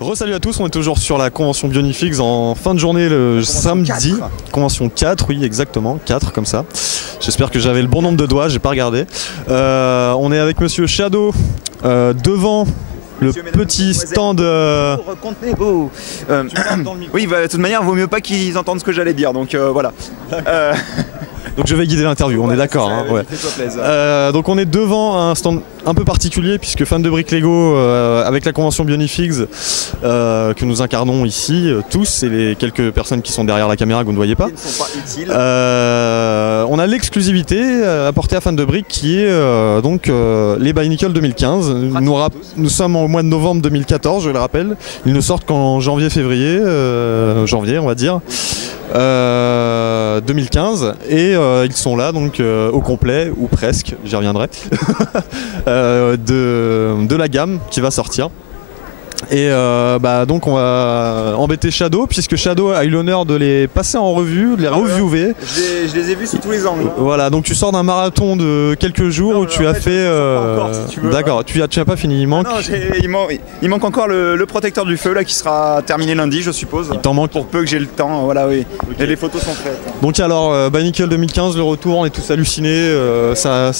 Re-salut à tous, on est toujours sur la convention Bionifix en fin de journée le samedi. 4. Convention 4, oui exactement, 4 comme ça. J'espère que j'avais le bon nombre de doigts, j'ai pas regardé. On est avec monsieur Shadow devant le petit stand. Contenez-vous. Oui, bah, de toute manière, vaut mieux pas qu'ils entendent ce que j'allais dire, donc voilà. Donc je vais guider l'interview, on est d'accord. Hein, ouais. Donc on est devant un stand un peu particulier puisque fan de briques Lego avec la convention Bionifix que nous incarnons ici tous et les quelques personnes qui sont derrière la caméra que vous ne voyez pas. Ils ne sont pas utiles. On a l'exclusivité apportée à fan de briques qui est donc les Bionicle 2015. Nous sommes au mois de novembre 2014, je le rappelle. Ils ne sortent qu'en janvier-février, janvier on va dire. 2015 et ils sont là donc au complet ou presque, j'y reviendrai, de la gamme qui va sortir. Et donc on va embêter Shadow puisque Shadow a eu l'honneur de les passer en revue, de les reviewer. Je les ai vus sous tous les angles. Voilà, donc tu sors d'un marathon de quelques jours où tu as fait... D'accord, tu as pas fini, il manque... il manque encore le protecteur du feu là qui sera terminé lundi je suppose. Il t'en manque pour peu que j'ai le temps, voilà oui. Okay. Et les photos sont prêtes. Donc alors, Bionicle 2015, le retour, on est tous hallucinés, ça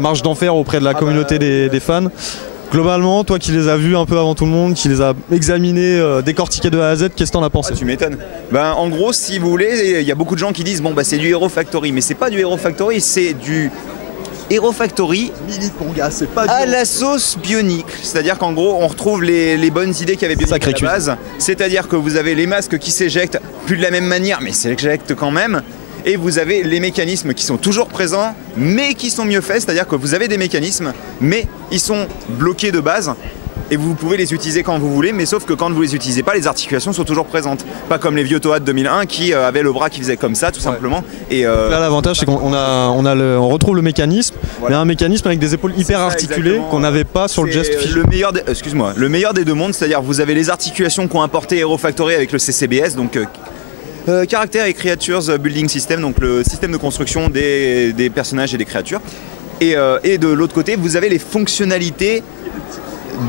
marche d'enfer auprès de la communauté des fans. Globalement, toi qui les as vus un peu avant tout le monde, qui les as examinés, décortiqués de A à Z, qu'est-ce que t'en as pensé? Tu m'étonnes. Ben, en gros, si vous voulez, il y a beaucoup de gens qui disent bon bah c'est du Hero Factory, mais c'est pas du Hero Factory, c'est du Hero Factory c'est pas à la sauce Bionicle. C'est-à-dire qu'en gros, on retrouve les bonnes idées qu'il y avait Bionicle à la base. C'est-à-dire que vous avez les masques qui s'éjectent, plus de la même manière, mais s'éjectent quand même. Et vous avez les mécanismes qui sont toujours présents, mais qui sont mieux faits, c'est-à-dire que vous avez des mécanismes, mais ils sont bloqués de base, et vous pouvez les utiliser quand vous voulez, mais sauf que quand vous les utilisez pas, les articulations sont toujours présentes. Pas comme les vieux Toad 2001 qui avaient le bras qui faisait comme ça, tout simplement. Et là, l'avantage, c'est qu'on retrouve le mécanisme, mais un mécanisme avec des épaules hyper articulées qu'on n'avait pas sur le Just Fish. Le meilleur des deux mondes, c'est-à-dire vous avez les articulations qu'ont apporté Hero Factory avec le CCBS, donc Character et Creatures Building System, donc le système de construction des personnages et des créatures. Et de l'autre côté, vous avez les fonctionnalités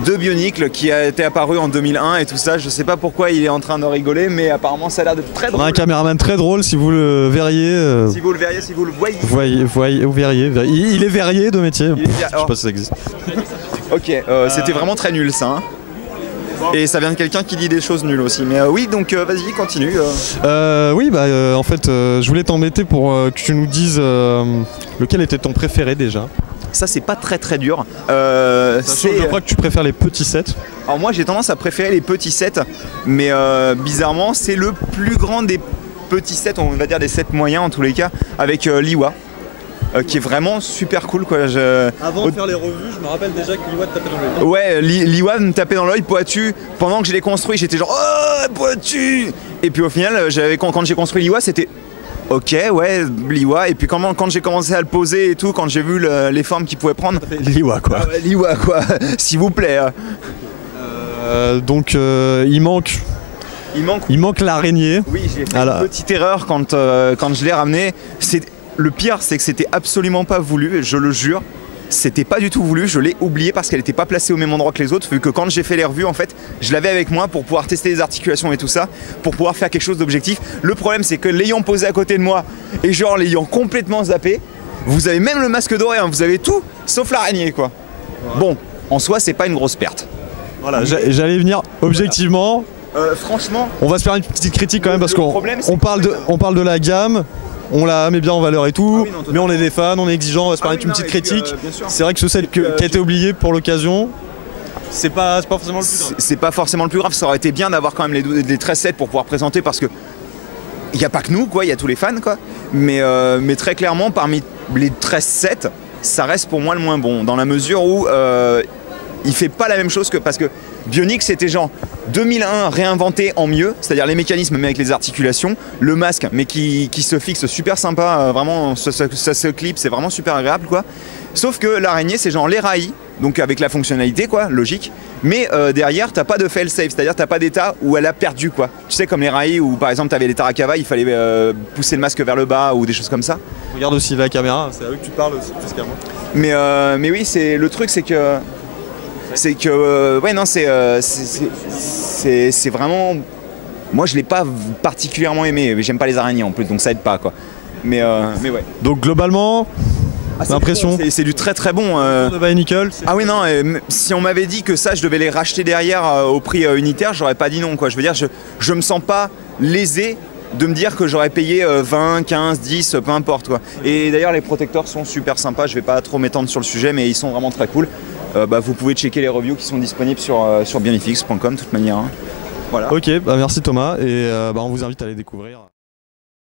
de Bionicle qui a été apparu en 2001 et tout ça. Je sais pas pourquoi il est en train de rigoler, mais apparemment ça a l'air d'être très drôle. On a un caméraman très drôle, si vous le verriez. Si vous le verriez, si vous le voyez. Vous verriez. Il est verrier de métier. Je sais pas si ça existe. Ok, c'était vraiment très nul ça. Hein. Et ça vient de quelqu'un qui dit des choses nulles aussi. Mais oui, donc vas-y, continue. Oui, en fait, je voulais t'embêter pour que tu nous dises lequel était ton préféré déjà. Ça, c'est pas très dur. Je crois que tu préfères les petits sets. Alors moi, j'ai tendance à préférer les petits sets, mais bizarrement, c'est le plus grand des petits sets, on va dire des sets moyens en tous les cas, avec Liwa. Qui est vraiment super cool quoi. Avant de faire les revues, je me rappelle déjà que Liwa te tapait dans l'œil. Ouais, Liwa me tapait dans l'œil, pointu. Pendant que je l'ai construit, j'étais genre oh pointu. Et puis au final, quand j'ai construit Liwa, c'était ok, ouais, Liwa. Et puis quand j'ai commencé à le poser et tout, quand j'ai vu les formes qu'il pouvait prendre, Liwa quoi. Liwa quoi, s'il vous plaît. Donc il manque l'araignée. Oui, j'ai fait une petite erreur quand je l'ai ramené. Le pire, c'est que c'était absolument pas voulu, je le jure. C'était pas du tout voulu, je l'ai oublié parce qu'elle n'était pas placée au même endroit que les autres, vu que quand j'ai fait les revues, en fait, je l'avais avec moi pour pouvoir tester les articulations et tout ça, pour pouvoir faire quelque chose d'objectif. Le problème, c'est que l'ayant posé à côté de moi et genre l'ayant complètement zappé, vous avez même le masque doré, hein, vous avez tout, sauf l'araignée, quoi. Ouais. Bon, en soi, c'est pas une grosse perte. Voilà, j'allais venir objectivement. Voilà. Franchement, on va se faire une petite critique quand même parce qu'on parle de la gamme. On la met bien en valeur et tout, mais on est des fans, on est exigeants, on va se permettre une petite critique. C'est vrai que ce set qui a été oublié pour l'occasion, c'est pas forcément le plus grave. C'est pas forcément le plus grave, ça aurait été bien d'avoir quand même les 13 sets pour pouvoir présenter parce que il n'y a pas que nous, quoi, il y a tous les fans, quoi. Mais très clairement, parmi les 13 sets, ça reste pour moi le moins bon, dans la mesure où il fait pas la même chose que... Parce que Bionicle, c'était genre 2001 réinventé en mieux, c'est-à-dire les mécanismes mais avec les articulations, le masque mais qui se fixe super sympa, vraiment ça se clip, c'est vraiment super agréable quoi. Sauf que l'araignée c'est genre les rails, donc avec la fonctionnalité quoi, logique, mais derrière t'as pas de fail safe, c'est-à-dire t'as pas d'état où elle a perdu quoi. Tu sais comme les rails où par exemple t'avais les Tarakava, il fallait pousser le masque vers le bas ou des choses comme ça. Regarde aussi la caméra, c'est à eux que tu parles aussi plus qu'à moi. Mais oui, le truc c'est que... C'est que ouais non c'est vraiment, moi je l'ai pas particulièrement aimé, j'aime pas les araignées en plus donc ça aide pas quoi. Mais ouais. Donc globalement, l'impression c'est du très très bon. de Nickel. Ah oui non, si on m'avait dit que ça je devais les racheter derrière au prix unitaire, j'aurais pas dit non quoi. Je veux dire, je me sens pas lésé de me dire que j'aurais payé 20, 15, 10, peu importe quoi. Et d'ailleurs les protecteurs sont super sympas, je vais pas trop m'étendre sur le sujet mais ils sont vraiment très cool. Vous pouvez checker les reviews qui sont disponibles sur bionifx.com de toute manière. Hein. Voilà. Ok, bah merci Thomas et on vous invite à les découvrir.